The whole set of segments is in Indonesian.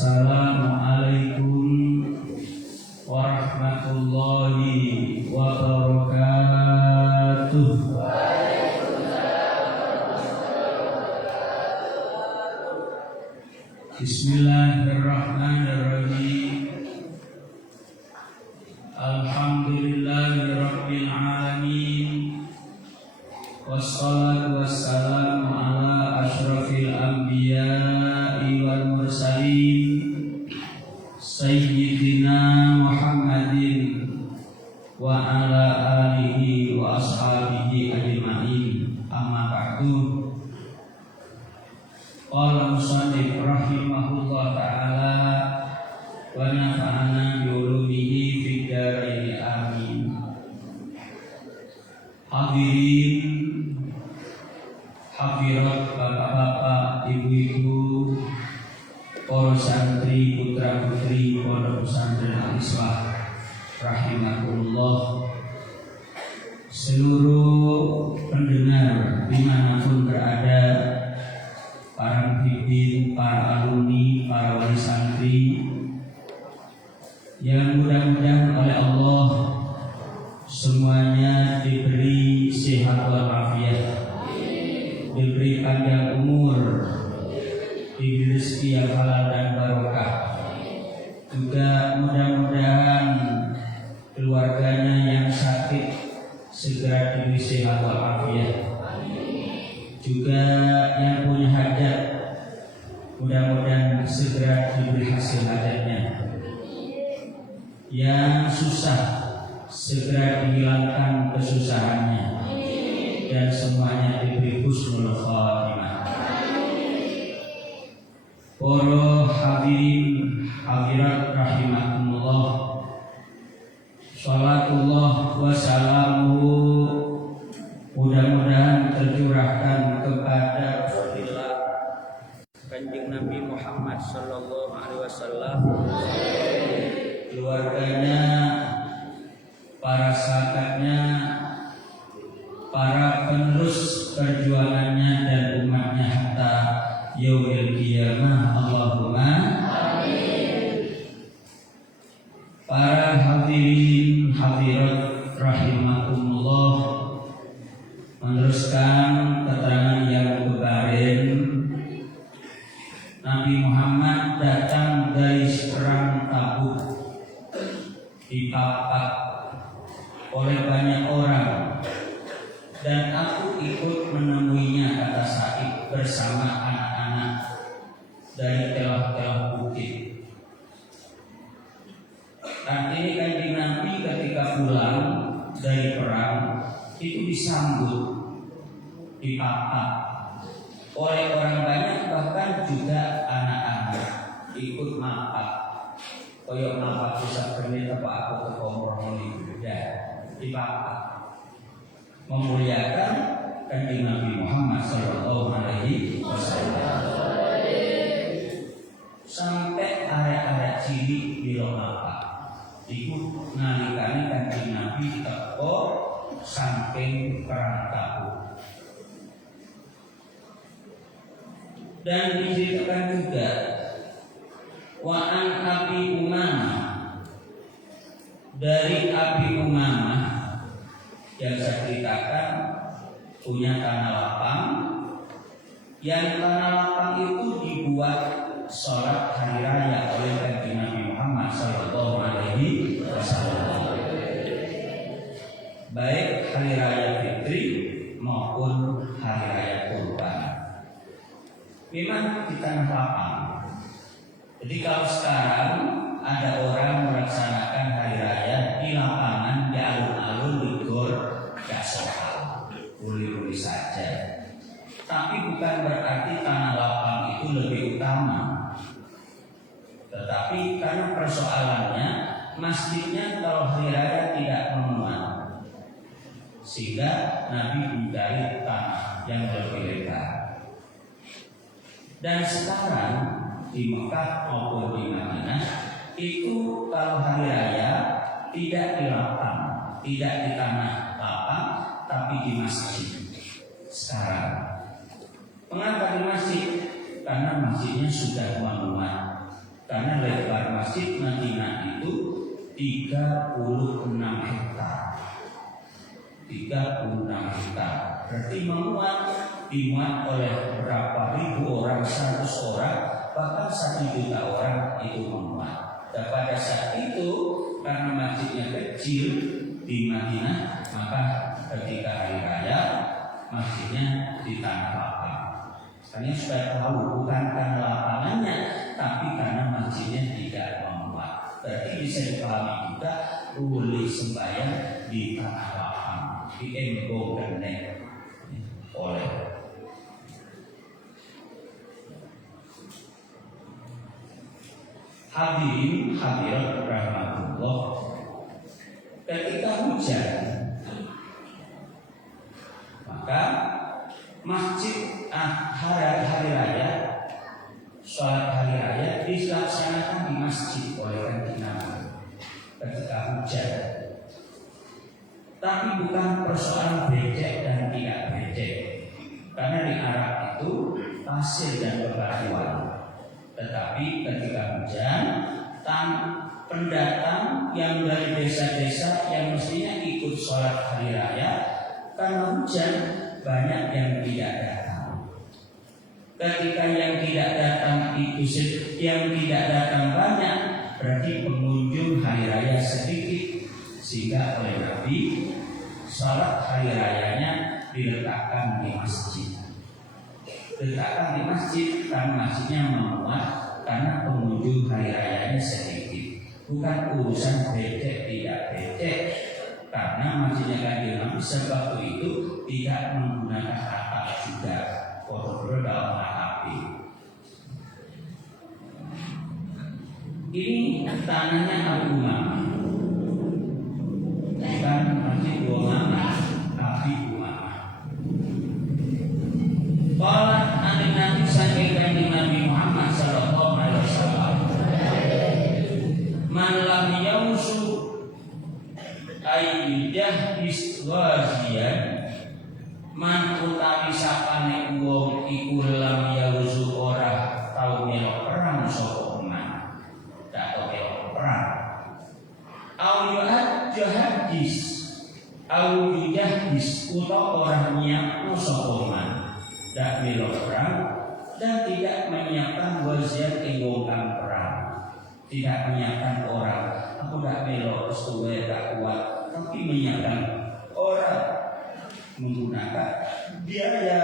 Assalamualaikum warahmatullahi wabarakatuh. Bismillahirrahmanirrahim. Alhamdulillahirabbil alamin. Wassalatu wassalamu ala asyrafil anbiya'i wal mursalin Sayyidina Muhammadin wa ala alihi wa ashabihi ajma'in. Amma ba'du. Qala musannif rahimahullah ta'ala wa nafa'ana bi ulumihi fid dharain amin. Hadirin hadirat, bapak-bapak, ibu-ibu, para santri, putra-putri pondok pesantren Al-Islah rahimakumullah, seluruh pendengar dimanapun berada, para muhibin, para alumni, para wali santri, yang mudah-mudahan oleh Allah semuanya diberi sehat walafiat, diberi panjang umur, diberi rezeki yang halal dan barokah. Juga mudah-mudahan keluarganya yang sakit segera diberi sehat walafiat. Juga yang punya hajat mudah-mudahan segera diberi hasil hajatnya. Yang susah segera dihilangkan kesusahannya, dan semuanya diberi husnul khatimah. Para hadirin hadirat rahimakumullah, salatullah wa salamuhu mudah-mudahan tercurahkan kepada Rasulullah Kanjeng Nabi Muhammad sallallahu alaihi wasallam, keluarganya, para sahabatnya, para penerus perjuangannya dan umatnya hatta yaumil qiyamah. Allahumma amin. Para hadirin hadirat rahimakumullah, meneruskan keterangan yang kemarin, Nabi Muhammad datang dari perang Tabuk, dipapak oleh banyak orang, dan aku ikut menemuinya, kata Sa'id, bersama anak-anak dari telah-telah bukit. Artinya Kanjeng Nabi ketika pulang dari perang itu disambut, dipapak oleh orang banyak, bahkan juga anak-anak ikut mapak. Koyok mapak bisa pergi apa aku ke komroh ini ya, dipapak memuliakan Kanjeng Nabi Muhammad sallallahu alaihi wasallam. Sampai area-area cilik di Lomapak ikut nalikani Kanjeng Nabi teko saking perang Tabuk. Dan diceritakan juga wa an Abi Umamah, dari Abi Umamah yang saya ceritakan punya tanah lapang, yang tanah lapang itu dibuat sholat hari raya oleh Nabi Muhammad Sallallahu Alaihi Wasallam, baik hari raya Fitri maupun hari raya Kurban. Memang di tanah lapang. Jadi kalau sekarang ada orang melaksanakan hari raya di lapangan, di alun-alun, di gor, gak soal, boleh-boleh saja. Tapi bukan berarti tanah lapang itu lebih utama. Tetapi karena persoalannya masjidnya kalau hari raya tidak memuat, sehingga Nabi mencari tanah yang lebih lebar. Dan sekarang di Mekah maupun di Madinah itu kalau hari raya tidak di lapang, tidak di tanah lapang, tapi di masjid. Sekarang, mengapa di masjid? Karena masjidnya sudah memuat. Karena lebar masjid Madinah itu 36 hektar. 36 hektar. Berarti dimuat oleh berapa ribu orang, 100 orang, bahkan 1 juta orang itu memuat. Dan pada saat itu karena masjidnya kecil di Madinah, maka ketika hari raya masjidnya di tanah lapang. Karena supaya tahu bukan karena lapangannya, tapi karena masjidnya tidak memuat. Berarti bisa dipahami juga boleh sembahyang di tanah lapang, di embong genek oleh hadirin hadirat rahmatullah. Ketika hujan, maka masjid hari raya, sholat hari raya dilaksanakan di masjid oleh Nabi ketika hujan. Tapi bukan persoalan becek dan tidak becek, karena di Arab itu pasir dan bebatuan. Tetapi ketika hujan, pendatang yang dari desa-desa yang mestinya ikut sholat hari raya, karena hujan banyak yang tidak datang. Ketika yang tidak datang itu yang tidak datang banyak, berarti pengunjung hari raya sedikit, sehingga oleh Nabi sholat hari rayanya diletakkan di masjid. Letakkan di masjid karena masjidnya memuat, karena pengunjung hari rayanya sedikit. Bukan urusan becek tidak becek, karena masjidnya Kanjeng Nabi sebab itu tidak menggunakan atap juga, kotor dalam atap. Ini tanahnya Abu Umamah, bukan masjid Umamah, tapi Umamah. Kalau Nabi saking Kanjeng Nabi Muhammad Sallallahu Alaihi Wasallam, man lam yausu ayyidah iswazian, man utawi sapane wong iku lam yausu ora tau melok perang sapa man, dak tau melok perang. Au yuhadis, au yuhadis utawa ora nyiapno sapa man, dak melok perang dan tidak menyiapkan wazian ing wong kang perang. Tidak menyiapkan orang, aku dak melok sesuai tak kuat, tapi menyiapkan orang menggunakan biaya,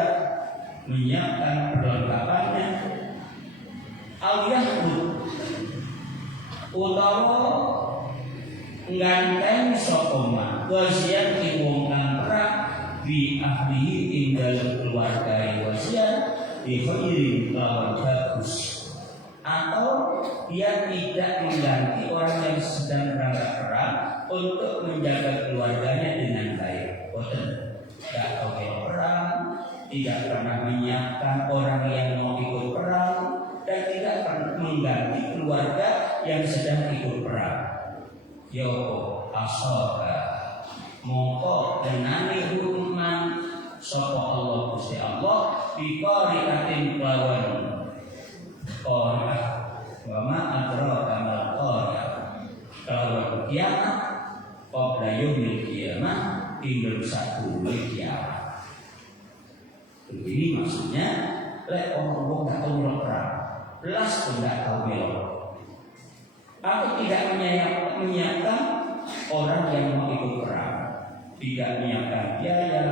menyiapkan perlengkapannya. Al-Yahud utawa nganteng sopoma wasiat ing wong kang perang bi ahlihi ing dalem keluarga wasiat bi khairin lawan bagus, atau dia tidak mengganti orang yang sedang berangkat perang untuk menjaga keluarganya dengan baik. Boten, tidak tahu perang, tidak pernah menyiapkan orang yang mau ikut perang, dan tidak pernah mengganti keluarga yang sedang ikut perang. Yo asoka mongko denani hukuman sapa Allah Gusti Allah biqari'atin lawan qari'ah wa ma adraka mal qari'ah kalau kiamat qabla yaumil qiyamah tinggal satu kiamat. Begini maksudnya lek orang nggak tahu perang belas pun nggak tahu belok. Aku tidak menyiapkan orang yang mau ikut perang, tidak menyiapkan biaya,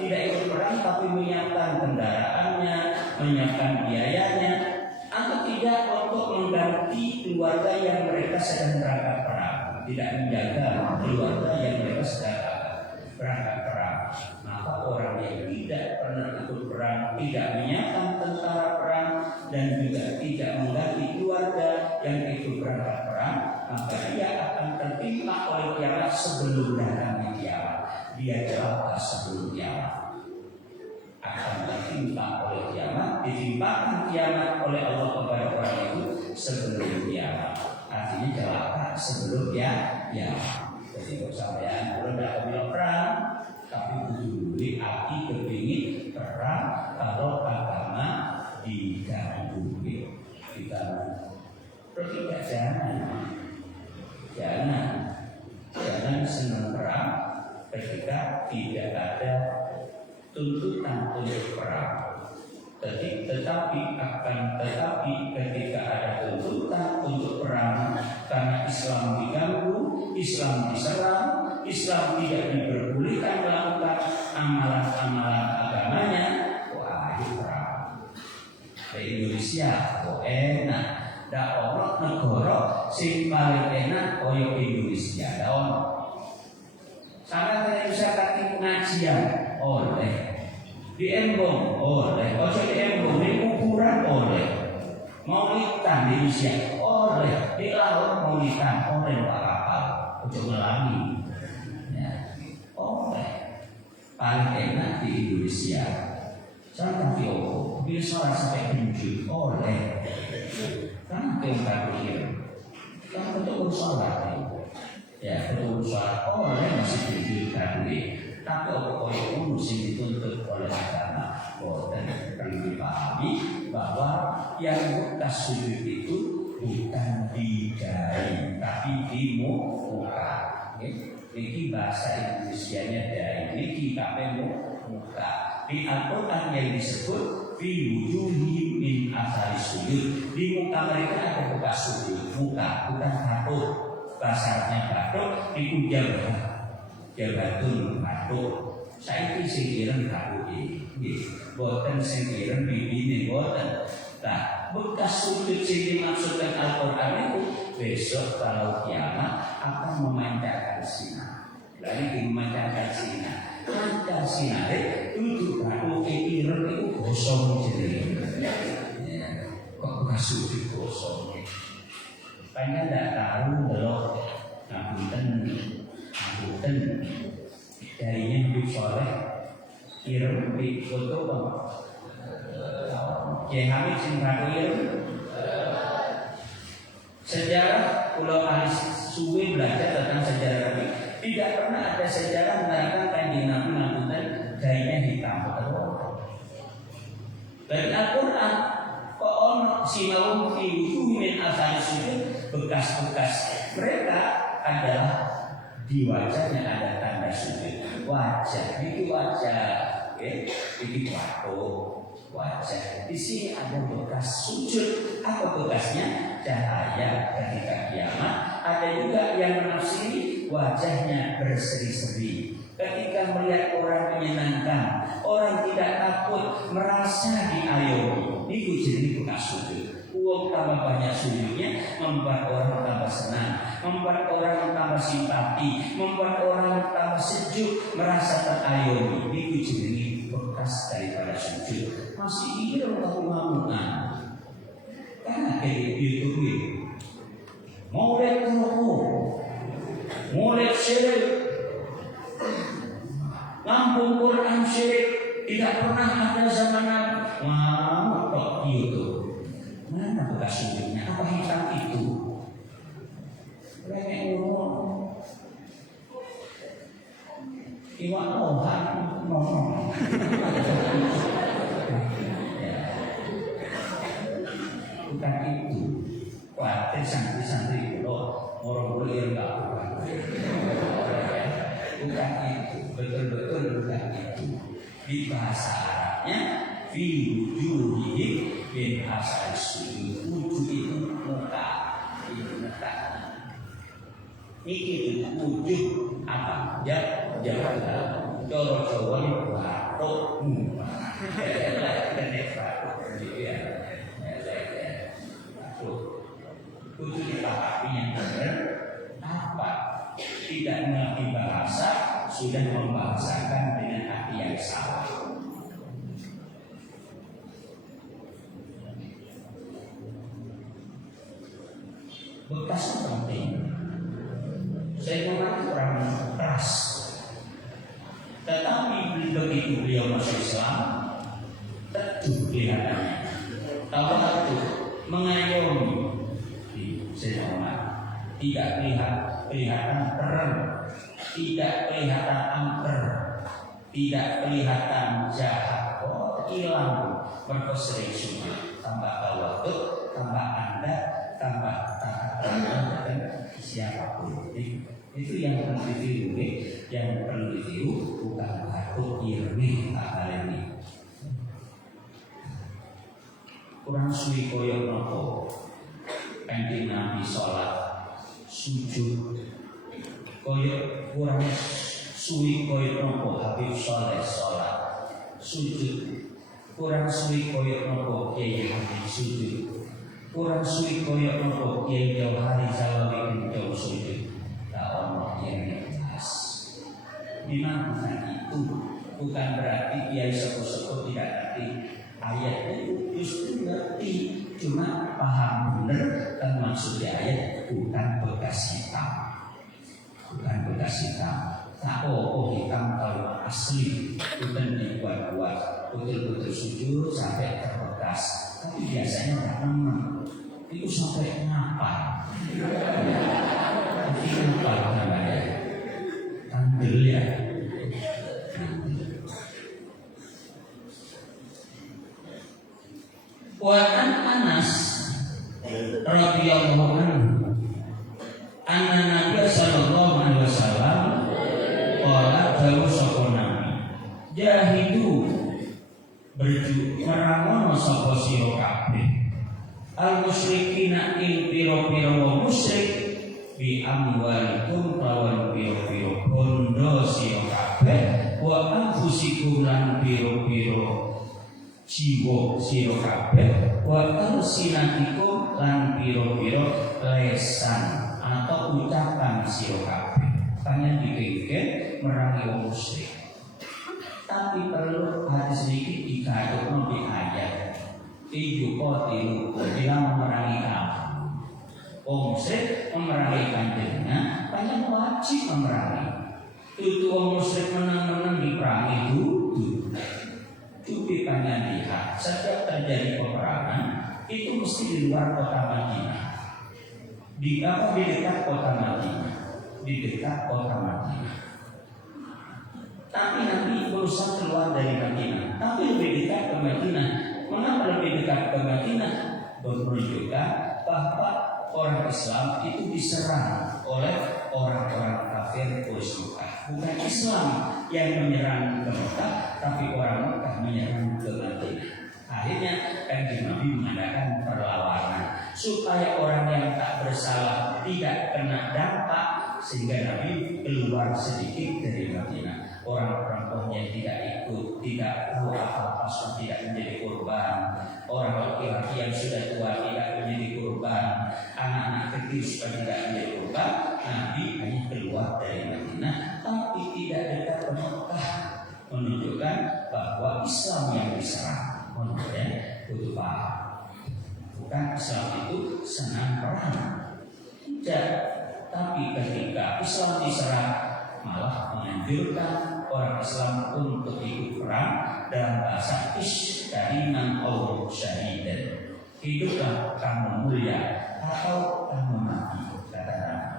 tidak ikut perang tapi menyiapkan kendaraannya, menyiapkan biayanya. Aku tidak untuk mengganti keluarga yang mereka sedang berangkat perang, tidak menjaga keluarga yang mereka sedang berangkat perang. Maka orang yang tidak pernah ikut perang, tidak menyiapkan tentara perang, dan juga tidak mengganti keluarga yang ikut berangkat perang, maka dia akan tertimpa oleh kiamat sebelum datangnya kiamat. Dia celaka sebelum kiamat, akan tertimpa oleh kiamat, ditimpakan kiamat oleh Allah kepada orang itu sebelum kiamat. Artinya celaka sebelum kiamat. Jadi kalau sampean kalau tidak mau perang, tapi dulu hati kepingin perang kalau agama diganggu. Terus tidak jangan senang perang ketika tidak ada tuntutan untuk perang. Tetapi ketika ada tuntutan untuk perang karena Islam diganggu, Islam diserang, Islam tidak diperbolehkan melakukan amalan-amalan agamanya, wah itu perang. Di Indonesia, enak. Dak ono negara sing paling enak koyo Indonesia. Dak ono. Sana Indonesia kaki pengajian oleh di Embong oleh, ojo di Embong di kuburan oleh, maulidan di Indonesia oleh, di laut maulidan oleh kapal, ojo ngelangi, ya, oleh. Paling enak di Indonesia. Contoh Tiongkok, bisa sampai benjut oleh. Kan yang berpikir, kan betul sholat, ya betul sholat oleh masih benjut kadui. Tapi orang muslim dituntut oleh agama, dan perlu dipahami bahwa yang bekas sujud itu bukan di jari, tapi di muka. Ini bahasa Indonesianya dari ini tapi muka. Di Al-Quran yang disebut fi wujuhihim min athari sujud, di muka mereka ada bekas sujud, muka bukan batuk, bahasanya batuk itu jabatun batuk. Saya itu singkiran batuk ini, boten singkiran bibine boten. Nah, bekas sujud yang dimaksudkan Al-Quran itu besok kalau kiamat akan memancarkan sinar. Lagi memancarkan sinar. Mancar sinar itu batuk ireng itu gosong jadi. Kok bekas sujud gosong? Banyak tidak tahu belok ngapunten jarinya hidup soleh ireng di foto bang. Ya Hamid sing batuk sejarah Pulau Alis suwe belajar tentang sejarah Nabi. Tidak pernah ada sejarah menerangkan Kanjeng Nabi ngapunten jarinya hitam betul. Dari Al-Quran kok ono sinawung fi wujuhin asal sujud, bekas-bekas mereka adalah di wajahnya ada tanda sujud. Wajah itu wajah, itu wajah. Di sini ada bekas sujud. Apa bekasnya? Cahaya ketika kiamat. Ada juga yang menafsiri wajahnya berseri-seri. Ketika melihat orang menyenangkan, orang tidak takut, merasa diayomi, itu jadi bekas sujud. Uang tambah banyak sujudnya membuat orang tambah senang, membuat orang tambah simpati, membuat orang tambah sejuk, merasa terayomi. Itu jadi bekas daripada sujud. Masih ingin orang ngamungan, karena kayak gitu mulai rukuk, mulai syirik, ngambung Quran syirik, tidak pernah ada zaman Nabi. Mau kok itu? Mana bekas sujudnya? Apa hitam itu? Remeh umur. cuma Tuhan ngomong. Bukan itu. Khawatir santri-santri kalau orang boleh enggak bukan. Bukan itu, betul-betul bukan itu. Di bahasa Arabnya fi wujuhihim bin asal sujud. Wujud itu muka, itu muka. Iki itu wujud apa? Ya, jalan. Jawa ini batuk. Untuk dipahami yang benar apa? Tidak mengerti bahasa sudah membahasakan dengan arti yang salah. Bekas penting. Saya memang orang keras, tetapi begitu beliau masuk Islam, teduh kelihatannya. Tawadhu, mengayomi. Tidak kelihatan keren, tidak kelihatan angker, tidak kelihatan jahat. Oh, hilang berkesering sujud, tambah tawadhu, tambah Anda, tambah taat dan siapapun. Itu yang perlu ditiru, yang perlu ditiru bukan batuk irmi akal ini. Kurang suwi koyo nopo. Kanjeng Nabi sholat sujud koyo kurang suwi koyo nopo Habib Soleh sholat sujud kurang suwi koyo nopo Kiai Habib sujud kurang suwi koyo nopo Kiai Jauhari Salawi Jauh sujud tak ono yang jelas. Memang bukan itu, bukan berarti Kiai sepuh-sepuh tidak ngerti ayat itu, justru ngerti, cuma paham benar kan maksudnya ayat bukan bekas hitam, bukan bekas hitam. Tak hitam kalau asli bukan dibuat-buat, betul-betul sujud sampai terbekas. Tapi biasanya tak memang itu sampai ngapa? Itu apa namanya? Tandel ya. Wa Anas radhiyallahu anhu anna Nabi sallallahu alaihi wasallam qala dawu sapa nabi jahidu merangono sapa sira kabeh al musyrikina ing pira-pira wong musyrik bi amwalikum lawan pira-pira bondo sira kabeh wa anfusikum lan pira-pira jiwa sira kabeh wa alsinatikum lan pira-pira lesan atau ucapan sira kabeh panjenengan dikengken merangi wong musyrik. Tapi perlu hadis sedikit dikatakan di ayat Iyuqatilu bilang memerangi kamu. Wong musyrik memerangi panjenengan panjenengan wajib memerangi. Itu wong musyrik menang-menang diperangi dudu. Cukup panjang lihat, setiap terjadi peperangan itu mesti di luar kota Madinah. Di dekat kota Madinah, di dekat kota Madinah. Tapi Nabi berusaha keluar dari Madinah, tapi lebih dekat ke Madinah. Mengapa lebih dekat ke Madinah? Menunjukkan bahwa orang Islam itu diserang oleh orang-orang kafir Quraisy. Bukan Islam yang menyerang ke Mekah, tapi orang Mekah menyerang ke Madinah. Akhirnya Kanjeng Nabi mengadakan perlawanan supaya orang yang tak bersalah tidak kena dampak, sehingga Nabi keluar sedikit dari Madinah. Orang perempuan tidak ikut, tidak tahu apa-apa, tidak menjadi korban. Orang laki-laki yang sudah tua tidak menjadi korban. Anak-anak kecil supaya tidak menjadi korban. Nabi hanya keluar dari Madinah, tapi tidak dekat ke Mekah, menunjukkan bahwa Islam yang diserang. Menurutnya itu paham. Bukan Islam itu senang perang, tidak. Tapi ketika Islam diserang, malah menganjurkan orang Islam untuk ikut perang dalam bahasa ishtarinan Allah syahidan. Hiduplah kamu mulia atau kamu mati, kata Nabi.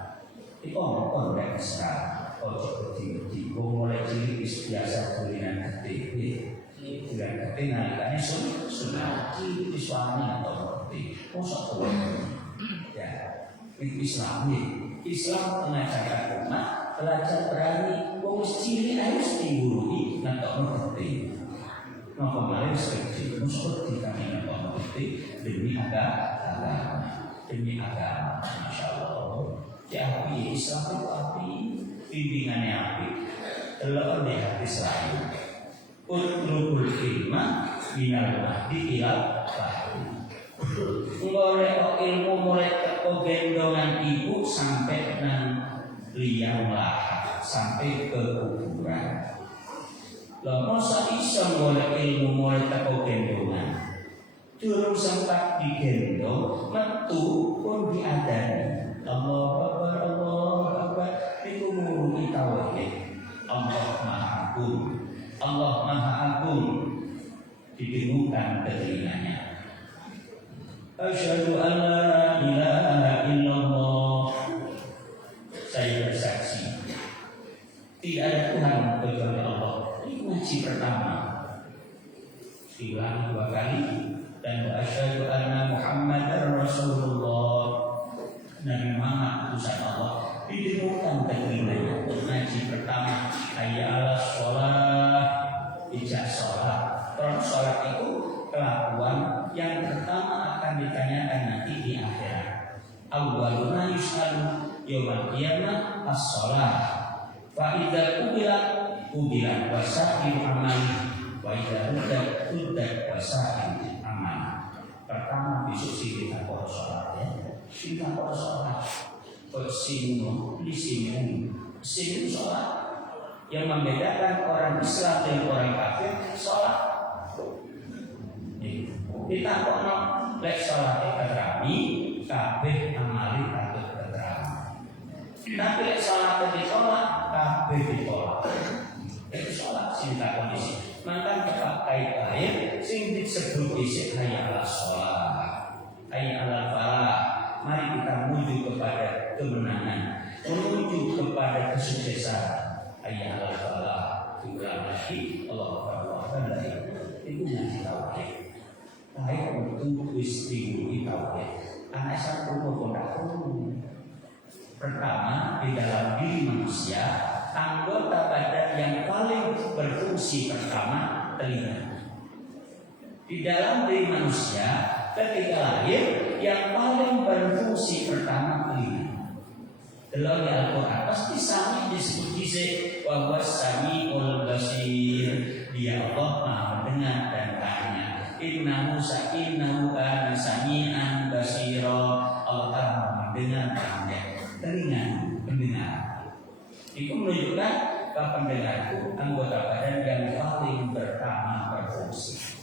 Itu orang dari Islam. Ojo berhenti, mulai cilik biasa kulinan KTP. Kulinan KTP nalikane sunat iki suami atau ngerti. Mosok kuwi. Ya, itu Islam mengajarkan umat belajar berani. Wong cilik ae mesti ngurui ngantos ngerti. Maka malah seperti mosok dikane ngantos ngerti demi agama. Masya Allah. Ya api Islam itu api, bimbingannya api. Terlalu di hati selalu. Utrubul ilmah minal mahdi ilal bahri. Ngorek ilmu mulai teko gendongan ibu sampai nang liang lahat, sampai ke kuburan. Lah masa bisa ngorek ilmu mulai teko gendongan? Durung sempat digendong, metu pun diadani. Allahu Akbar, itu ngurungi tauhid. Allah Maha Agung, didengungkan telinganya. Asyhadu an la ilaha illallah. Saya bersaksi tidak ada Tuhan kecuali Allah. Ini ngaji pertama. Diulangi 2 kali. Dan asyhadu anna Muhammadar Rasulullah. Nabi Muhammad utusan Allah. Didengungkan telinganya. Ngaji pertama, hayya 'alas shalah, ijab sholat. Terus sholat itu kelakuan yang pertama akan ditanyakan nanti di akhirat. Awwaluna yus'alu yaumal qiyamah as-shalah. Fa idza qubila wa sa'il amal wa idza ruddat wa sa'il amal. Pertama besok sini takut sholat ya. Sini takut sholat. Sini sholat. Yang membedakan orang Islam dan orang kafir sholat. Kita kok lek sholat keterami, kafir amali takut keterami. Tapi lek sholat ditolak, kafir ditolak. Itu sholat cinta kondisi. Maka kepakai baik, sing disebut disebut hayya 'alas sholat, hayya 'alal falah. Mari kita menuju kepada kemenangan, menuju kepada kesuksesan. Hayya 'alal falah. Diulang lagi, Allahu Akbar. Itu ngaji tauhid. Tauhid untuk istimewa tauhid. Anak satu pondok. Pertama, di dalam diri manusia, anggota badan yang paling berfungsi pertama telinga. Di dalam diri manusia, ketika lahir, yang paling berfungsi pertama telinga. Dalam Al-Quran pasti sami disebut bahwa Samiul Basir, dia Allah Maha mendengar dan tanya. Innahu kana sami'an basira. Allah Maha mendengar dan telinga mendengar. Itu menunjukkan bahwa pendengar itu anggota badan yang paling pertama berfungsi.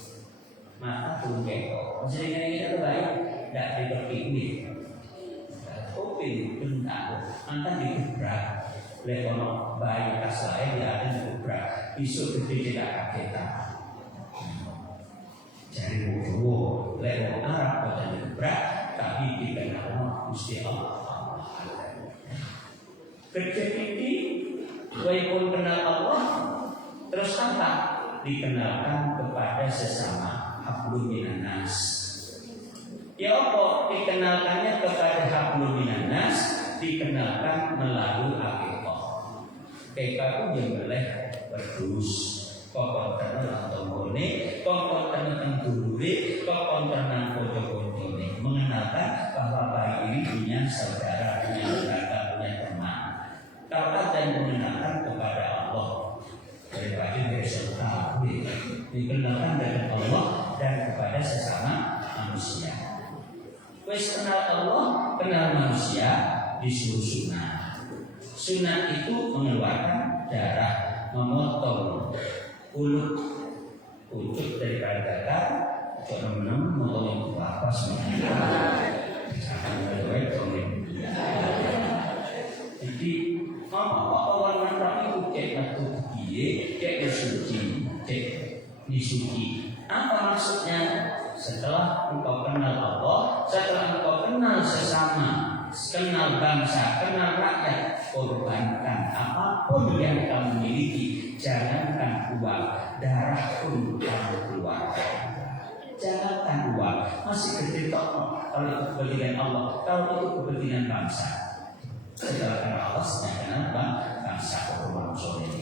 Mata tunggu, maksudnya kita baik, tidak diperpikir. Kuping bentar, mantan digebrak. Lekono bayi tas lain dia ada digebrak. Isu gede tidak kagetan. Jadi bodoh, lekono Arab pada digebrak, tapi dikenal Gusti Allah. Gede ini, walaupun kenal Allah, terus apa? Dikenalkan kepada sesama hablum minan nas. Ya apa dikenalkannya kepada hablum minan nas? Dikenalkan melalui akikah. Akikah itu yang boleh berdus. Kokon tenang atau bone, kokon tenang dulure, kokon tenang kocok-kocoknya. Mengenalkan bahwa bayi ini punya saudara, punya saudara, punya teman. Kalau dan mengenalkan kepada Allah. Daripada berserta dikenalkan dengan Allah dan kepada sesama manusia. Wes kenal Allah, kenal manusia, disuruh sunat. Sunat itu mengeluarkan darah, memotong kulit daripada dada, jangan memotong yang apa semuanya. Jadi orang orang itu cek batu biye, cek disuci. Apa maksudnya? Setelah engkau kenal Allah, setelah engkau kenal sesama, kenal bangsa, kenal rakyat, korbankan apapun yang kamu miliki, jangankan uang, darah pun kamu keluarkan. Jangankan uang, masih gede tokoh kalau itu kepentingan Allah, kalau itu kepentingan bangsa. Sedangkan Allah sedangkan bangsa korban ini.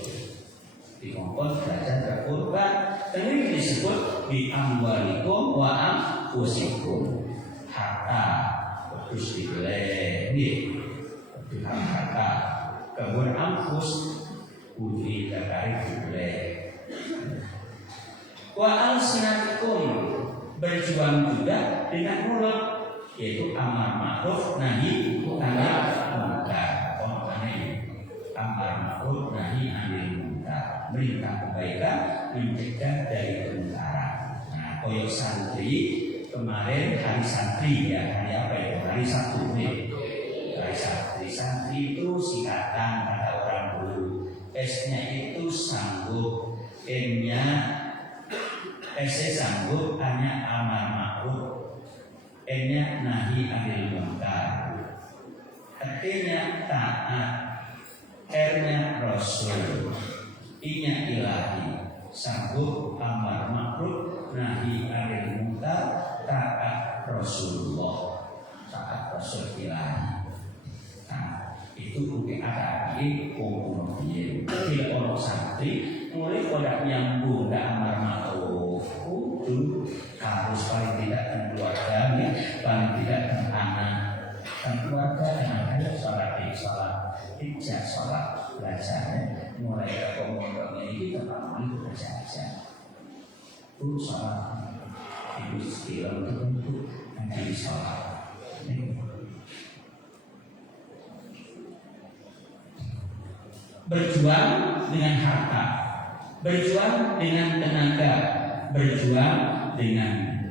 Dikongkon belajar berkorban, dan ini disebut di amwalikum wa anfusikum. Harta terus dibeli, di harta kebun anfus, budi terkait dibeli. Wa alsinatikum, berjuang juga dengan mulut, yaitu amar ma'ruf nahi munkar. Amar ma'ruf nahi anil munkar, perintah kebaikan, mencegah dari kemungkaran. Nah, koyok santri kemarin hari santri ya, hari apa itu? Hari Sabtu nih. Hari santri itu singkatan kata orang dulu. S-nya itu sanggup, M-nya S-nya sanggup, hanya amar ma'ruf, N-nya nahi anil munkar, T-nya taat, R-nya rasul, I-nya ilahi, sanggup amar ma'ruf nahi anil munkar, taat Rasulullah, taat Rasul ilahi. Nah, itu mungkin ada di umum dia. Tidak orang santri mulai pada nyambung dan amar ma'ruf itu harus paling tidak dengan keluarganya, paling tidak dengan anak dan keluarga, dengan sholat hijab, sholat belajarnya mulai ke pemodalnya ini tempat itu belajar. Itu sholat itu istilah untuk menjadi sholat. Berjuang dengan harta, berjuang dengan tenaga, berjuang dengan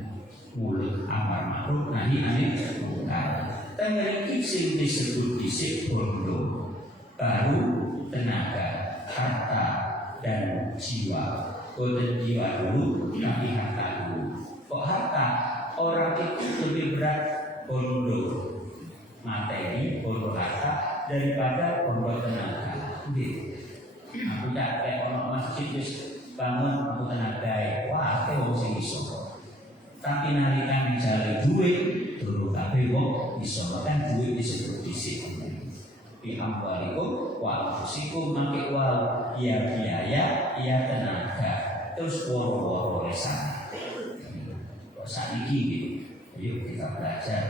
mulut, amar ma'ruf nahi anil munkar. Tengeriki sing disebut disik bondo, baru tenaga, harta dan jiwa. Boten jiwa dulu, tapi harta dulu. Kok harta? Orang itu lebih berat bondo materi, bondo harta daripada bondo tenaga. Aku tak kayak orang masjid terus bangun aku tenaga, wah aku sing iso. Tapi nalikan mencari duit, dulu tapi wong iso kan duit disebut disik. Di amwalikum wa anfusikum, make wal ya biaya, ya tenaga, terus woro-woro lesan. Saat ini, yuk kita belajar,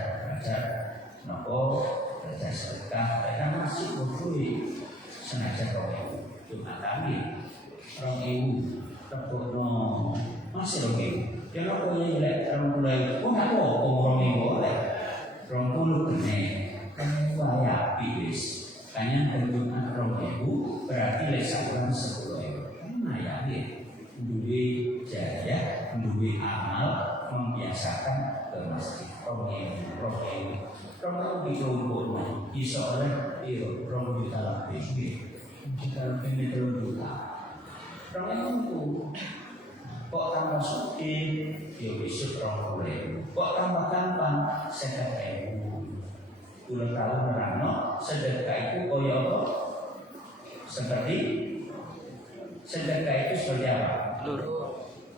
nopo belajar sedekah, kita masih berdua. Sengaja kau cuma kami orang ibu terpukul masih orang ibu yang aku yang jelek orang mulai nggak mau orang ibu oleh orang puluh kene kan bahaya bis hanya bentukan orang ibu berarti lesan orang 10.000 nah ya duit jaya duit amal membiasakan ke masjid orang ibu dikumpul iso oleh iyo orang juta lebih kita lebih juta orang itu kok tambah suki yo besok orang boleh kok tambah gampang sedekah udah tahu merano sedekah itu koyo seperti sedekah itu seperti apa?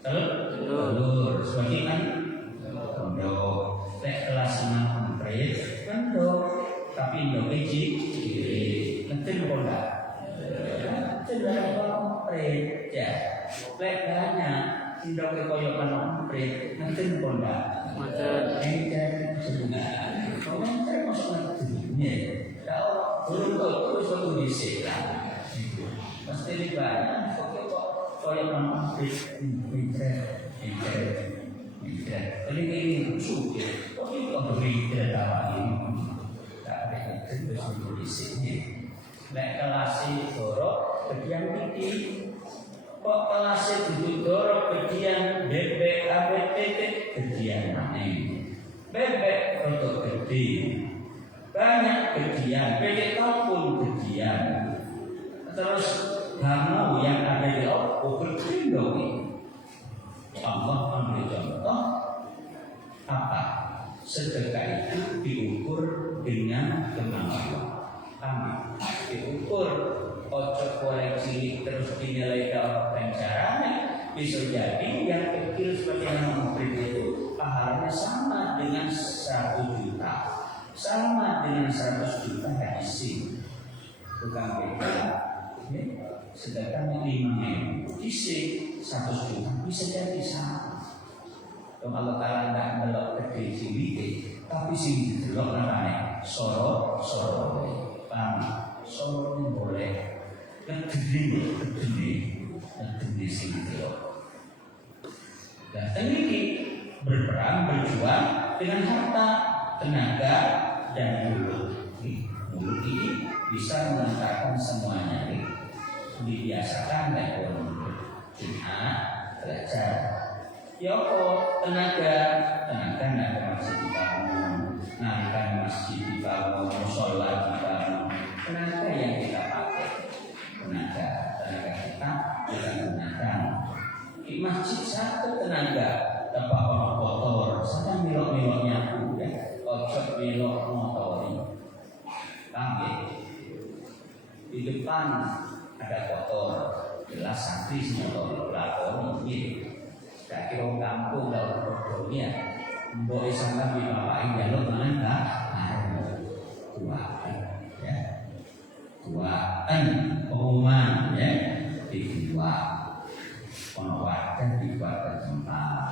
Telur seperti kan tek kelas 6 pendok tapi indok biji penting kola cedera komplit ya lekanya indok koyo komplit penting kola engken sebenarnya kalau saya masuk nantinya ya belum terus waktu disini pasti dibanyak koyo komplit jadi ini lucu ya. Kok itu beri tidak ini? Tak ada itu disebut di sini. Nek kelasi dorok bagian ini. Kok kelasi duduk dorok bagian bebek ABTT bagian mana? Bebek untuk gede. Banyak bagian. Bebek pun bagian. Terus kamu yang ada di opo berkendong. Allah ambil contoh apa? Sedekah itu diukur dengan kemampuan. Amin. diukur. Ojo korek cilik terus dinilai dalam pencaranya. Bisa jadi yang kecil seperti yang memberi itu pahalanya sama dengan 1 juta, sama dengan 100 juta hadisi. Tukang beca, sedangkan 5.000 isi 100 juta bisa jadi sama. Kalau kalian tidak melok gede cilik, tapi sing delok namanya sorot, paham? Sorot ini boleh. Gede sing delok. Dan ini berperang, berjuang dengan harta, tenaga, dan mulut. Mulut ini bisa mengantarkan semuanya. Dibiasakan dari Jumat, belajar. Yoko tenaga masjid dibangun, narikan masjid dibangun, musola dibangun. Tenaga yang kita pakai, tenaga kita gunakan. Di masjid satu tenaga, tempat orang kotor, sedang milok-miloknya udah, kocok milok motori. Kami di depan ada kotor, jelas santri motor lakoni gitu. Tak kira kampung dalam produknya, boleh sampai di bapak ini lo mana tuaan pengumuman ya dibuat penguatan dibuat tempat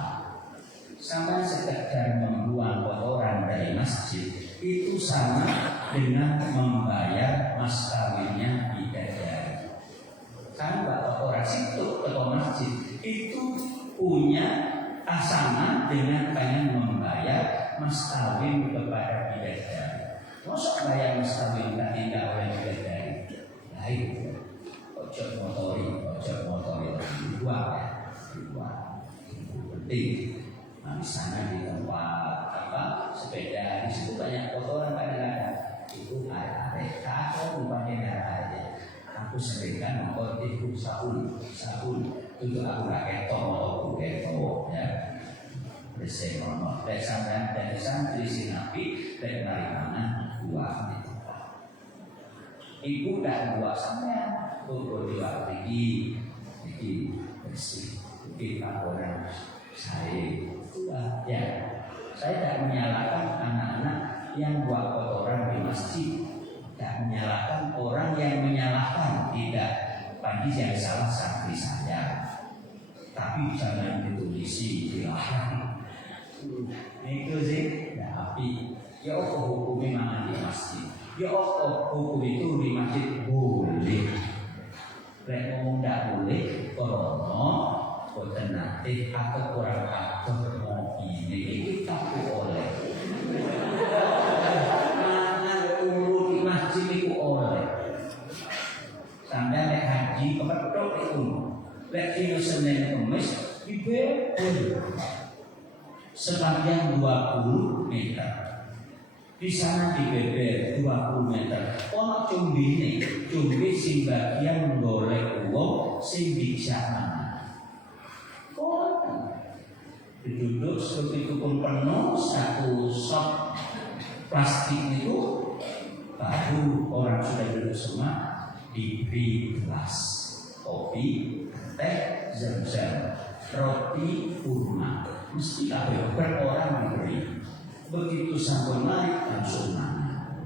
sampai sekedar membuang kotoran dari masjid itu sama dengan membayar mas kawinnya bidadari. Kan bapak orang situ ketua masjid itu punya sama dengan pengen membayar mas kawin kepada bidadari. Masa bayar mas kawin tidak oleh bidadari? Lain. Ojo motori dibuat. Penting. Nah, di sana di tempat sepeda di situ banyak kotoran kadang-kadang. Itu ada atau bukannya darah aja. Aku seringkan motor itu sabun itu aku nggak ketok ya bersih motor dari santri sinapi dari mana dua ibu dan dua sampean ukur dua tinggi bersih kita orang saya ya saya tidak menyalahkan anak-anak yang buat kotoran di masjid, tidak menyalahkan orang yang menyalahkan, tidak. Pagi yang salah santri saya, tapi jangan ditulisi dilarang. Itu sih, tapi ya Allah hukum memang di masjid. Ya Allah hukum itu di masjid boleh. Lek ngomong tidak boleh, korono, boten nanti atau kurang atur mau ini kita boleh. Mangan turu di masjid itu oleh. Sampai lek haji kepethuk itu, lek dina Senin Kamis dibebel sepanjang 20 meter. Di sana dibebel 20 meter. Ono cumbine, cumbi sing bagian golek wong sing dijak mana. Duduk seperti itu pun penuh satu sok plastik itu baru orang sudah duduk semua diberi gelas kopi, teh, zam-zam, roti, kurma. Mesti ada orang diberi. Begitu sampai naik langsung mana.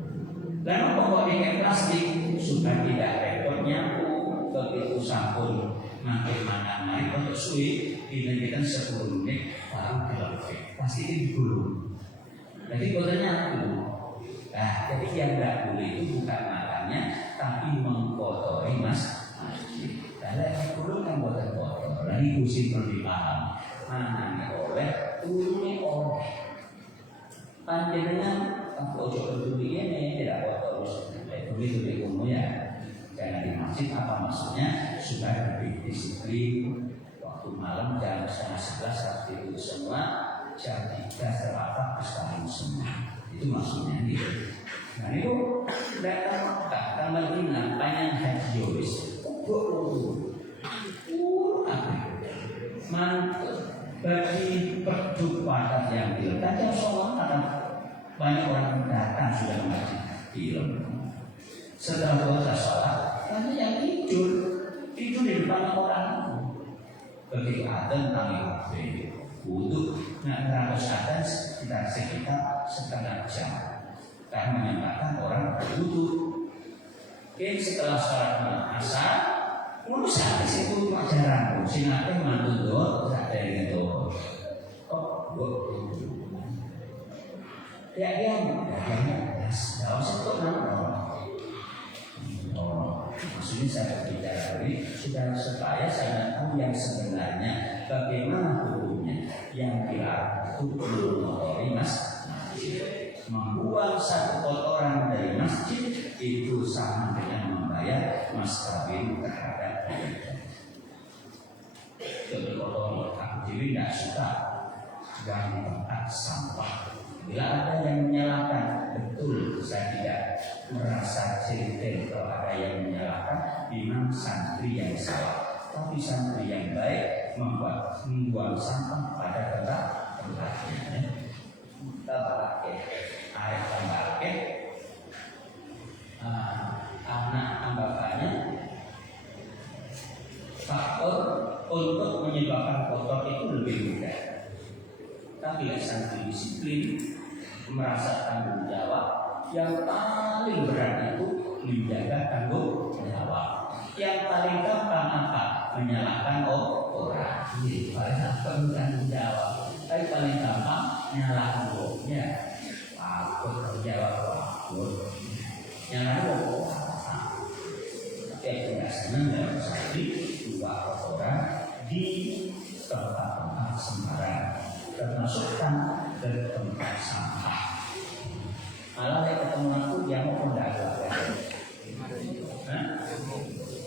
Dan pokoknya plastik sudah tidak repot nyapu. Begitu sampun makin mana naik untuk suwi dinyanyikan 10 menit baru dilapik. Pasti ini digulung. Jadi kodenya aku. Nah, jadi yang tidak boleh itu bukan makannya, tapi mengkotori masjid. Kalau digulung kan buatan kotor. Lagi usin perlu dipaham. Mana oleh, turunnya oleh. Panjenengan aku ojo peduli ini tidak kotor. Begitu di umum ya. Jangan di masjid apa maksudnya sudah lebih disiplin. Waktu malam jam 10:30 waktu itu semua, jam 3 terlalu sekali semua. Itu maksudnya gitu. Nah itu datang Mekah, tambah ingat banyak haji yoris. Mantap bagi perdu padat yang film. Tajam sholat banyak orang datang sudah mengaji film. Setelah doa sholat, nanti yang tidur di depan orang. Begitu adzan kami wudhu, terus adzan sekitar setengah jam. Karena menyebabkan orang wudhu. Setelah sholat asar, ngurus habis itu pelajaran. Sinate mantu doa, tidak ada yang doa. Dia dalam satu nama. Maksudnya saya berbicara ini supaya saya tahu yang sebenarnya bagaimana hukumnya. Yang dilarang hukum mengotori masjid. Membuang satu kotoran dari masjid itu sama dengan membayar maskawin terhadap dia. Jadi kotor aku jadi tidak suka gang tempat sampah. Bila ada yang menyalahkan, betul saya tidak merasa ceritain kalau ada yang menyalahkan imam santri yang salah. Tapi santri yang baik membuang sampah pada tempatnya. Kita pakai air tambahkan anak tambahkannya faktor untuk menyebabkan kotor itu lebih mudah. Tapi santri disiplin merasa tanggung jawab, yang paling berat itu menjaga tanggung jawab. Yang paling gampang apa? Menyalahkan orang. Jadi paling gampang tanggung jawab. Tapi paling gampang menyalahkan orangnya. Aku jawab aku. Nyalakan orang. Tapi aku tidak senang dalam santri dua orang di tempat-tempat sembarang. Termasukkan dari tempat sampah. Malah saya ketemu aku dia mau pendagang.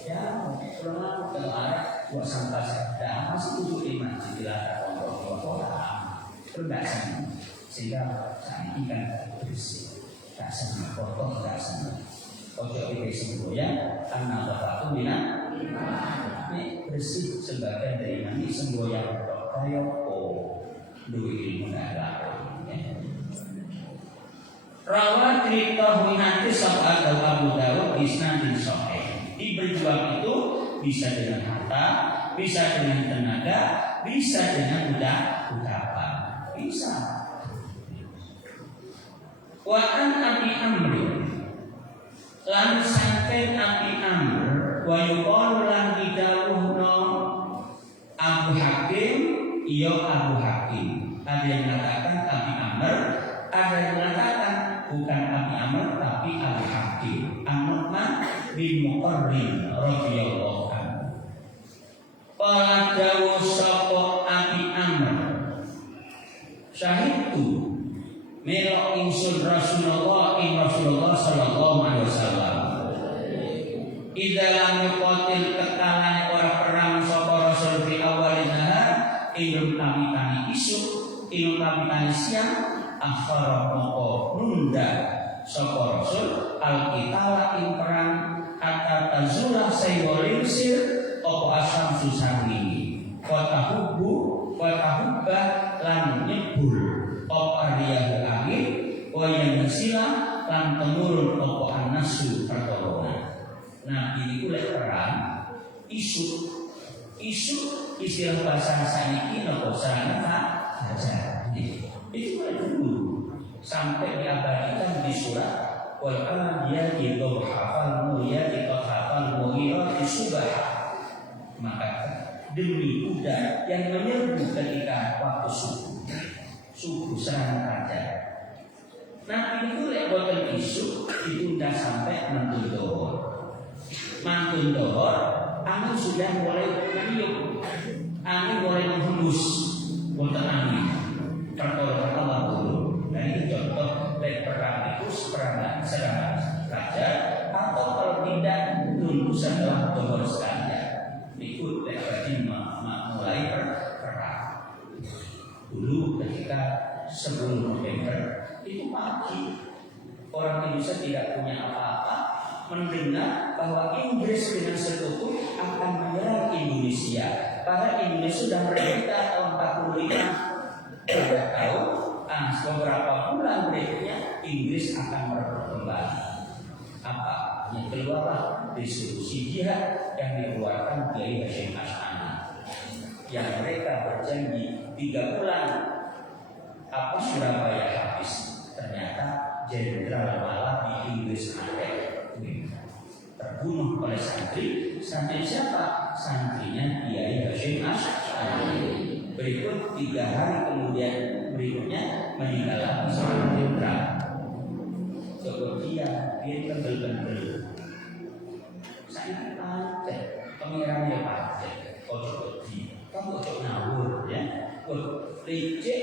Ya, kalau aku kalau ada buat sampah saya masih duduk di masjid di lantai orang. Tidak senang. Sehingga saat ini kan bersih. Tak senang kotor, tak senang. Ojo ini semboyan karena bapakku bilang ini bersih sebagian dari mandi semboyan kayak duit mudah. Rawat cerita hunati sahabat Abu Dawud isnadin sahih. Di berjuang itu bisa dengan harta, bisa dengan tenaga, bisa dengan ucapan, bisa. Wa an Abi Amr lan santen Abi Amr wa yuqalu lan didawuhna Abu Hakim iya Abu Hakim. Ada yang mengatakan Abi Amr, ada yang mengatakan bukan Abi Amr tapi Abu Hakim. An-Nu'man bin Muqarrin radhiyallahu anhu. Qala dawu sapa Abi Amr. Syahidtu mira insun Rasulullah sallallahu alaihi wasallam. Idza lam yuqatil kekalan ora perang sapa Rasul fi awalin nahar ing kami isu ing kami siang akhara moko nunda sapa Rasul al-qitala ing perang hatta tazulah sayyolil sir apa asam susani wa tahubba lan nyebul apa riyah angin wa yang silang lan temurun apa anasu pertolongan. Nah ini oleh perang isu istilah bahasa saniki nopo sarana saja. Itu mulai dulu sampai diabadikan di surat wal adiyati dhabhal muriyati qahfal mughirati subah. Maka demi kuda yang menyerbu ketika waktu subuh serangan fajar. Nah ini boleh boten isu ditunda sampai mantun dohor angin sudah mulai meniup, angin mulai menghembus boten angin pertolongan dulu. Nah ini contoh dari perang itu serangan fajar atau kalau tidak tunggu setelah dohor sekalian ikut dari mulai perang. Dulu ketika sebelum November itu pagi orang Indonesia tidak punya apa-apa mendengar bahwa Inggris dengan sekutu akan menyerang Indonesia. Karena Indonesia sudah merdeka tahun 45. Sudah tahu, beberapa bulan berikutnya Inggris akan merebut kembali. Apa? Yang keluarlah distribusi jihad yang dikeluarkan Kiai Hasyim Asy'ari, yang mereka berjanji 3 bulan apa Surabaya habis. Ternyata jenderal malah di Inggris ada terbunuh oleh santri. Santri siapa? Santrinya Kiai Hasyim Asy'ari. Berikut 3 hari kemudian berikutnya meninggal lagi seorang jenderal. Kemudian dia kendel-kendel. Saya pacet, pengirannya pacet. Ojo wedi, kamu ojo ngawur ya. Licik,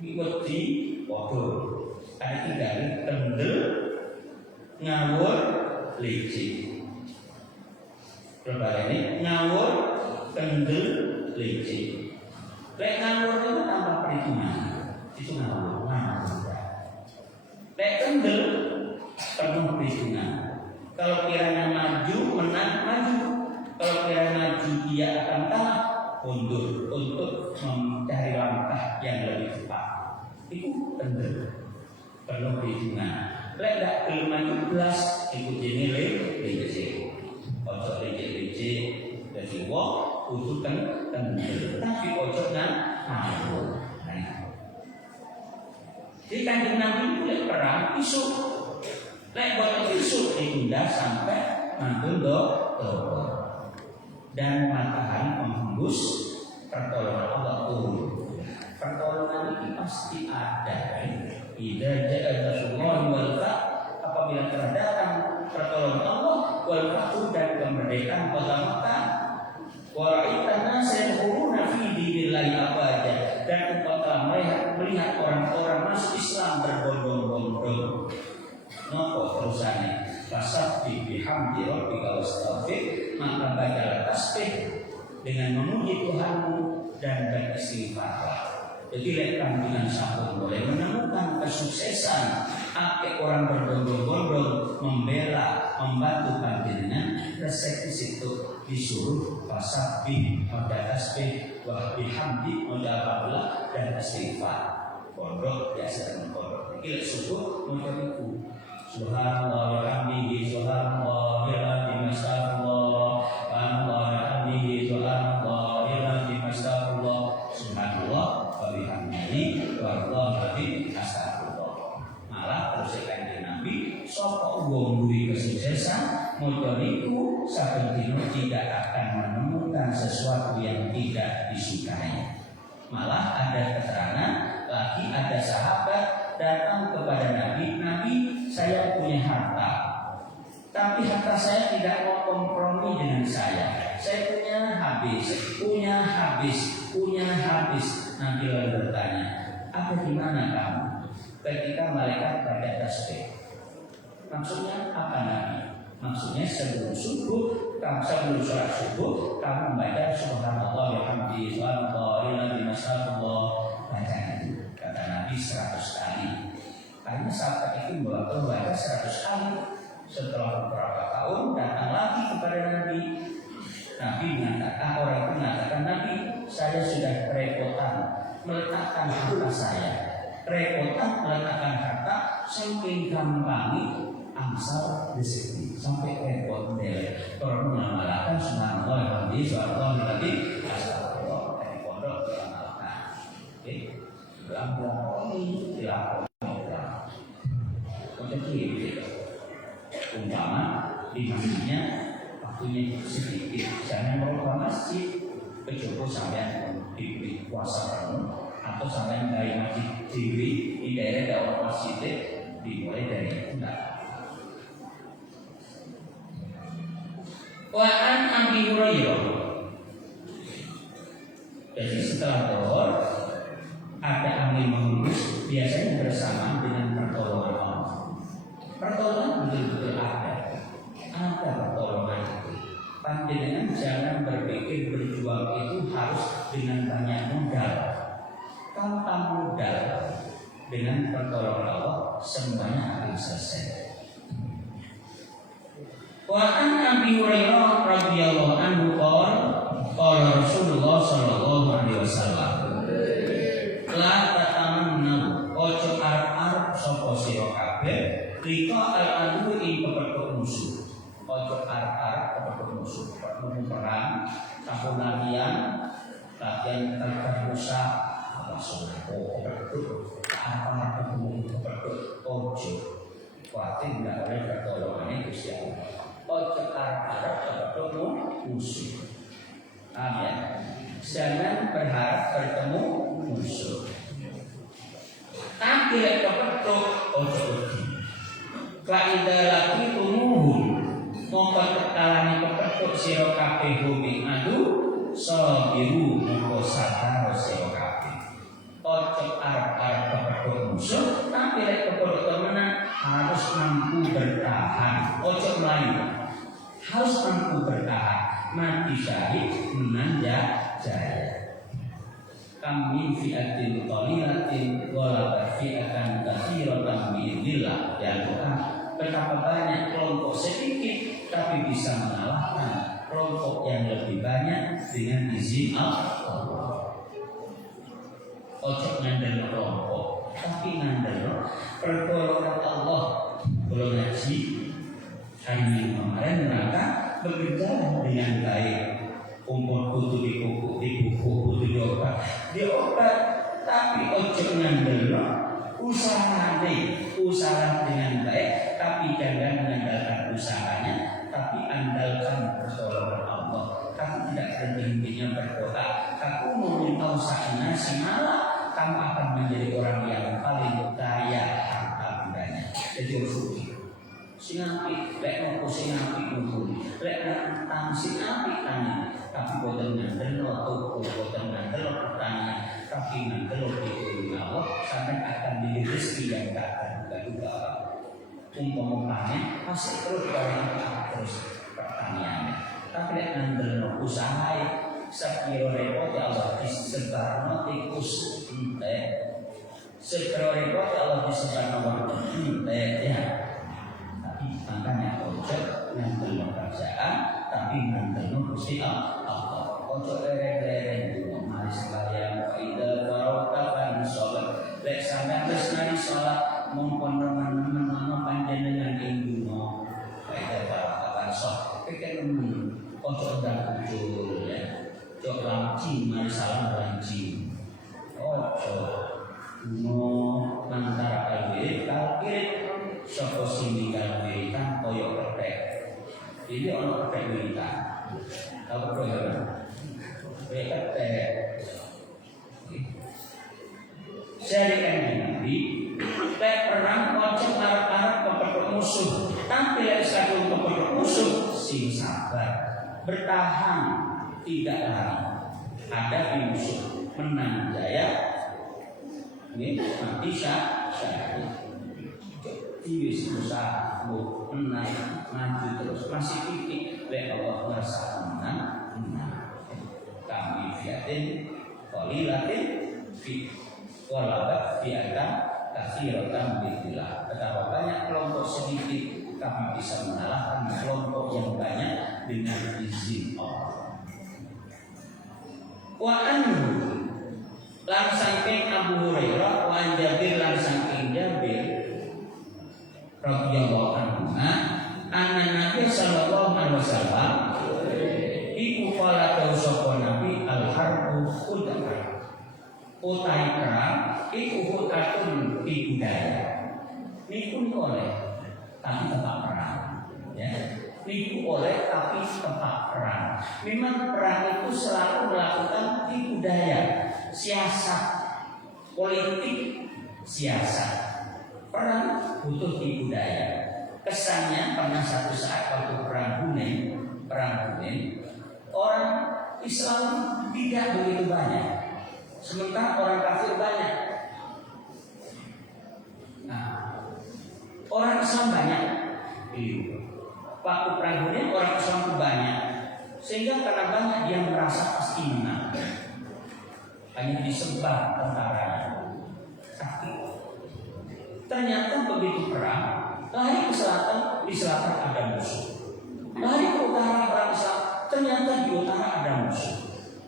wedi, waduh. Ada 3 hari kendel, ngawur, licik. Lebaran ini ngawur, kendel, licik. Lek ngawur itu tambah perhitungan. Itu ngawur. Lek kendel penuh perhitungan. Kalau kiranya maju, menang, maju. Kalau kiranya maju, dia akan kalah, mundur untuk mencari langkah yang lebih cepat. Itu kendel penuh perhitungan. Lek gak gelem maju belas, ikut jenile licik. Ojo licik-licik dari wong kudu kendel. Tapi ojo ngawur. Jadi Kanjeng Nabi boleh perang isu, lek boten isu ditunda sampai mantun dokter dan matahari menghembus, pertolongan Allah turun. Pertolongan ini pasti ada. Idza ja'a nasrullahi wal fath, apabila telah datang pertolongan Allah wal fath dan kemerdekaan kota Makkah, wa ra'aitan nasa yadkhuluna fi dinillahi afwaja, dan engkau telah melihat orang-orang masuk Islam berbondong-bondong. Napa terusane? Fasabbih bihamdi rabbika wastaghfir, maka bacalah tasbih dengan memuji Tuhanmu dan beristighfar. Jadi lekang dengan sahur boleh menemukan kesuksesan. Akeh orang berbondong-bondong membela, membantu panjenengan, resep di situ disuruh fasabbih, maca tasbih, wa bihamdi, maca Allah dan istighfar. Pondok biasa pondok. Iki subuh maca iku. Subhanallah wa bihamdihi, subhanallah wa bihamdihi, masyaallah, subhanallah wa bihamdihi, subhanallah wa bihamdihi, masyaallah, subhanallah wa bihamdihi, wallahu astagfirullah. Malah terus Kanjeng Nabi sapa wong duwe kesuksesan maca niku saben dina tidak akan menemukan sesuatu yang tidak disukai. Malah ada keterangan lagi, ada sahabat datang kepada Nabi, Nabi saya punya harta, tapi harta saya tidak mau kompromi dengan saya punya habis. Nabi lalu bertanya, ada di mana kamu? Ketika malaikat baca tasbih. Maksudnya apa Nabi? Maksudnya sebelum sholat subuh kamu membaca subhanallah wa bihamdihi, subhanallah wa masyaallah, baca itu. Kata Nabi 100 kali. Karena sahabat itu membaca 100 kali. Setelah beberapa tahun datang lagi kepada Nabi. Nabi mengatakan, orang itu mengatakan, Nabi, saya sudah kerepotan meletakkan harta saya. Kerepotan meletakkan harta saking gampang angsal rezeki sampai repot deh. Kalau mengamalkan subhanallah wa bihamdihi, astagfirullah, dari pondok diamalkan. Oke, belang-belang ini dilakukan. Jadi umpama di masjidnya waktunya sedikit, jangan merubah masjid kecukup sampai diberi kuasa penuh, atau sampai dari masjid dewi di daerah masjid dimulai dari enggak. Wa'an Abi Hurairah. Jadi setelah dohor ada angin menghembus, biasanya bersamaan dengan pertolongan Allah. Pertolongan betul-betul ada pertolongan itu. Panjenengan jangan berpikir berjuang itu harus dengan banyak modal. Tanpa modal, dengan pertolongan Allah semuanya akan selesai. Wa an Abi Hurairah radhiyallahu anhu qala Rasulullah sallallahu alaihi wasallam, la tatamannu ojo arep-arep sapa sira kabeh rika al-adu ing kepethuk musuh. yang terrusak apa sopo berduk apa ketemu berduk ojo kuatir tidak oleh pertolongan Gusti Allah ojo arep ketemu musuh. Amin. Jangan berharap bertemu musuh. Tapi lek kepethuk ojo wedi. Faida lagi tumuhun mongko tekalane kepethuk sira kabeh bumi adu sabiru mongko sabar sira kabeh. Ojo arep kepethuk musuh, tapi lek kepethuk temenan harus mampu bertahan. Ojo melayu. Harus mampu bertahan. Mati syahid menang jaya. Kami fi'atin qalilatin wala fi'atan katsiratan bi'idznillah. Dan betapa banyak kelompok sedikit tapi bisa mengalahkan kelompok yang lebih banyak dengan izin Allah. Ojo ngandel kelompok, tapi ngandel pertolongan Allah. Kalau ngaji hari ini kemarin mereka bekerja dengan baik. Umpur kutu di buku kutu di obat, tapi ojo ngandel usaha dengan baik, tapi jangan mengandalkan usahanya, tapi andalkan pertolongan Allah. Kamu tidak berhentinya berdoa, kamu mau minta usahanya semalam, kamu akan menjadi orang yang paling kaya harta bendanya. Jadi usul sinapi, lek mau sinapi usul, lek tang sinapi tanya. Tapi boten ngandel toko, boten ngandel pertanyaan, tapi ngandel di Allah sampai akan diberi rezeki yang tak terduga-duga. Umpamanya pasti terus barang terus pertanyaannya. Tapi lek ngandel usaha sekira repot ya Allah disebarno tikus sekira repot ya Allah disebarno ya. Tapi makanya ojo ngandel kerjaan, tapi ngandel Gusti Allah. Ojo lereng-lereng dulu mari sekalian faida barokah sholat. Lek sampeyan tresnani sholat mumpun teman-teman ana panjenengan ing dungo faida barokah sholat. Pikir nemen ojo ndang ujul ya. Ojo lanci mari salam lanci. Ojo no antara kalwirit sapa sing ninggal wiritan koyo kethek. Ini ana kethek wiritan. Apa koyo mereka syariat Nabi lek perang ojo arep-arep kepethuk musuh, tapi lek sadurunge kepethuk musuh sing sabar, bertahan, tidak lari. Ada di musuh menang jaya, mati syahid. Tiwis usaha menang maju terus masih titik lek Allah merasa menang. Kami fiatin qalilatin fi walabat fiatan katsiratan billah. Betapa banyak kelompok sedikit kami bisa mengalahkan kelompok yang banyak dengan izin Allah. Wa anhu lan saking Abu Hurairah wa Jabir lan saking Jabir radhiyallahu anhu anna Nabi sallallahu alaihi wasallam iku kala dawuh sapa Nabi al-harbu khud'ah. Utai perang iku khud'atun fi budaya. Niku oleh tapi tempat perang. Ya. Niku oleh tapi tempat perang. Memang perang itu selalu melakukan di budaya, siasat, politik, siasat. Perang butuh di budaya. Kesannya pernah satu saat waktu perang Hunain, orang Islam tidak begitu banyak, sementara orang kafir banyak. Nah, orang Islam banyak. Waktu perang Hunain orang Islam banyak, sehingga karena banyak dia merasa pasti menang. Hanya disebar tentaranya. Tapi ternyata begitu perang, lari ke selatan, di selatan ada musuh. Lari ke utara perang Islam, ternyata di utara ada musuh.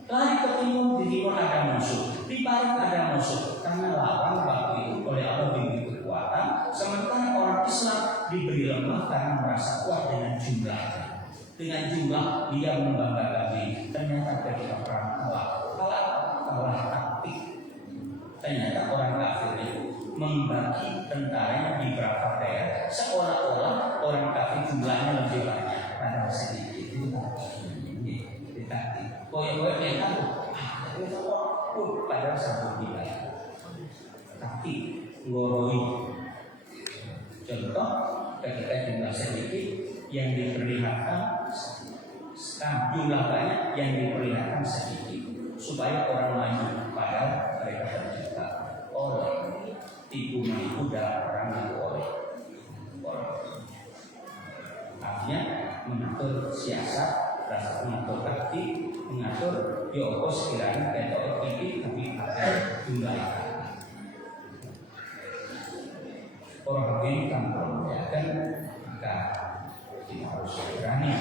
Lari ke timur, di timur ada musuh. Di barat ada musuh. Karena lawan waktu itu oleh Allah diberi kekuatan, sementara orang Islam diberi lemah karena merasa kuat dengan jumlahnya. Dengan jumlah dia membanggakan diri. Ternyata ketika perang kalah membagi tentaranya di beberapa daerah, seolah-olah orang kafir jumlahnya lebih banyak padahal sedikit. Itu taktik. Koyak-koyak yang tahu, padahal satu wilayah. Tapi ngoroi. Contoh, ketika jumlah sedikit yang diperlihatkan, jumlah banyak yang diperlihatkan sedikit, supaya orang maju, padahal mereka terjebak oleh tipu-tipu dalam orang itu oleh orang. Artinya mengatur siasat, rasa mengatur taktik, mengatur diopo sekiranya ketok ini tapi ada jumlah. Orang ini kan menjaga, maka kita harus berani.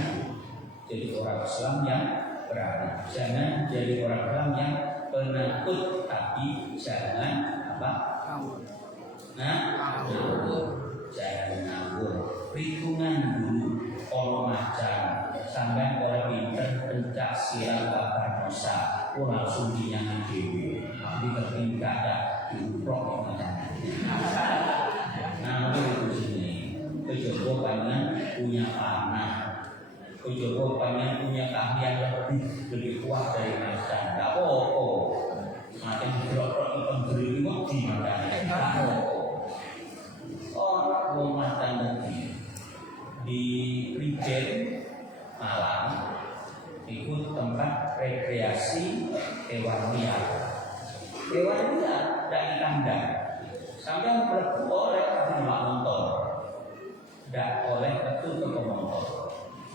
Jadi orang Islam yang berani. Jangan jadi orang Islam yang penakut, tapi jangan apa? Jangan ngawur. Perhitungan dulu, orang macam sampai oleh pinter pencak silang bakar dosa, langsung dinyangan dewi. Di tertingkat ada diuprok macam. Nah, itu sini. Kejogo panjang punya panah. Kejogo panjang punya keahlian lebih kuat dari macan. Tak apa-apa. Macan berok-berok ikan beri di macan. Tak apa-apa. Orang mau macan lagi di Rijen Malang ikut tempat rekreasi hewan liar. Hewan liar dari kandang. Sampai berlaku oleh rumah motor, tidak oleh betul ke motor.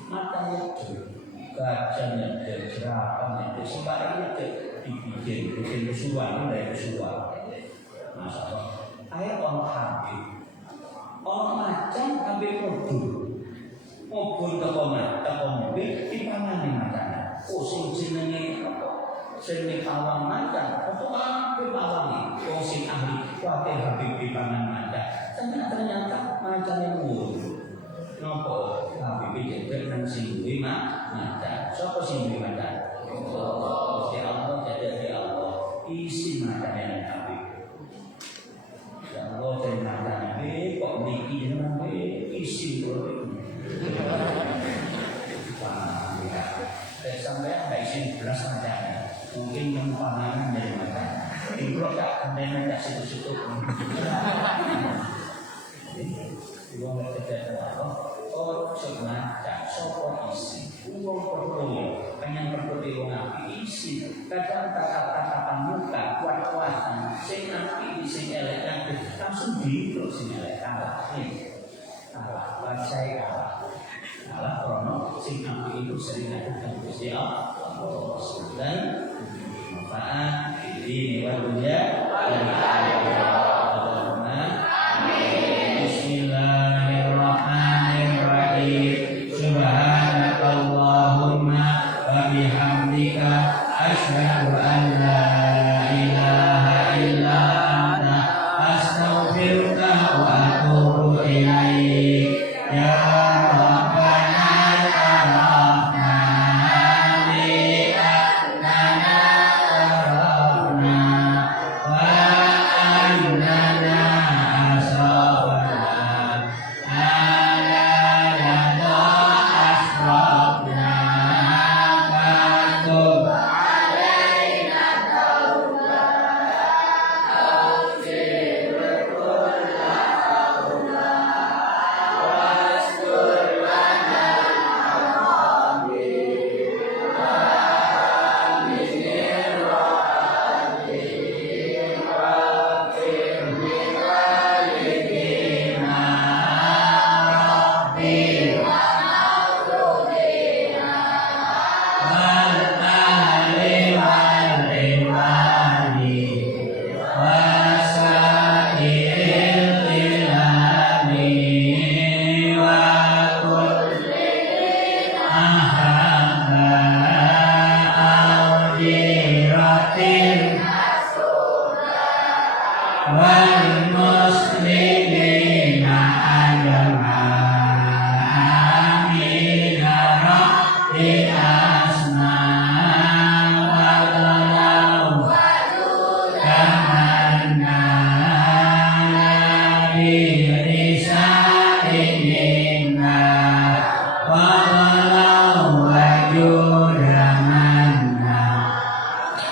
Matanya gajahnya jerapahnya sembarangnya dibikin kesuwan dari kesuwan. Masalah air orang habis, orang macam habis mobil ke mobil dipangani macamnya. Oh sing jenenge seni pawang macan, itu apa pawang ini? Oh sing ahli, wakil Habib di pangan macan. Ternyata macan yang mulu. Nopo Habib jadi nang sing duwe macan. Siapa sing duwe macan? Gusti Allah jadi Allah. Isi macan yang Habib. Ya Allah jadi macan Habib kok niki jenengan isi kok. Paham ya. Sampai enggak isi 11 macan. Mungkin yang panganan dari mana? Ibu tak kena tak situ-situ. Ibu nggak terjadi apa? Oh semacam sopo isi, uang perlu, pengen perlu diulangi isi. Kadang kata-kata muka kuat-kuatan, sing api sing elek langsung gitu sing elek kalah. Kalah, bacai kalah krono sing api itu sering ada Gusti Allah dan manfaat ini wa dunya dan akhirat. Bismillahirrahmanirrahim. Subhanakallahumma wa bihamdika asyhadu an la ilaha illa anta astaghfiruka wa atubu ilaik. Ya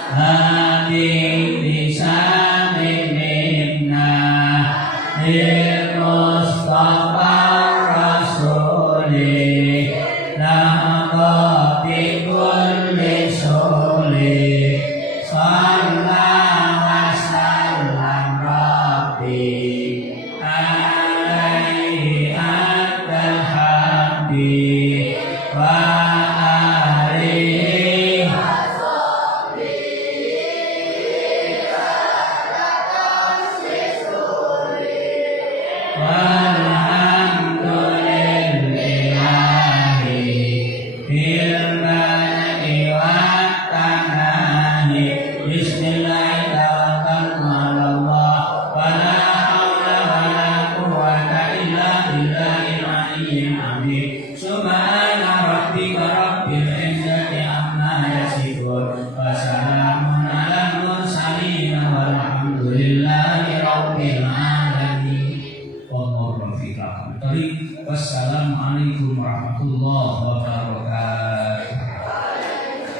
Hadi lisanin minna lil Mustafa Rasuli lahaqati kulli suli sallallahu wa sallam rabbi alaihi atal hamdi wa alihi walhamdulillahi fil baladi wat tanani bismillahi tawakkaltu ala Allah wa la haula wa la quwwata illa billahil aliyyil azim subhana rabbika rabbil izzati amma yasifun wa salamun alal mursalin walhamdulillahi rabbil alamin. Wassalamualaikum warahmatullahi wabarakatuh.